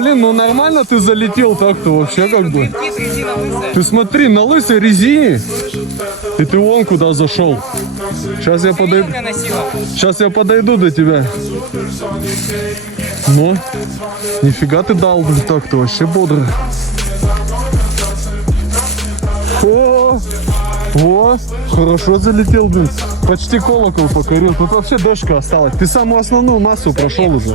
Блин, ну нормально ты залетел так-то вообще как бы. Ты смотри, на лысой резине. И ты вон куда зашел. Сейчас я подойду. Сейчас я подойду до тебя. Ну, нифига ты дал, блин, так-то вообще бодро. О, хорошо залетел, блин. Почти колокол покорил. Тут вообще дошка осталась. Ты самую основную массу прошел уже.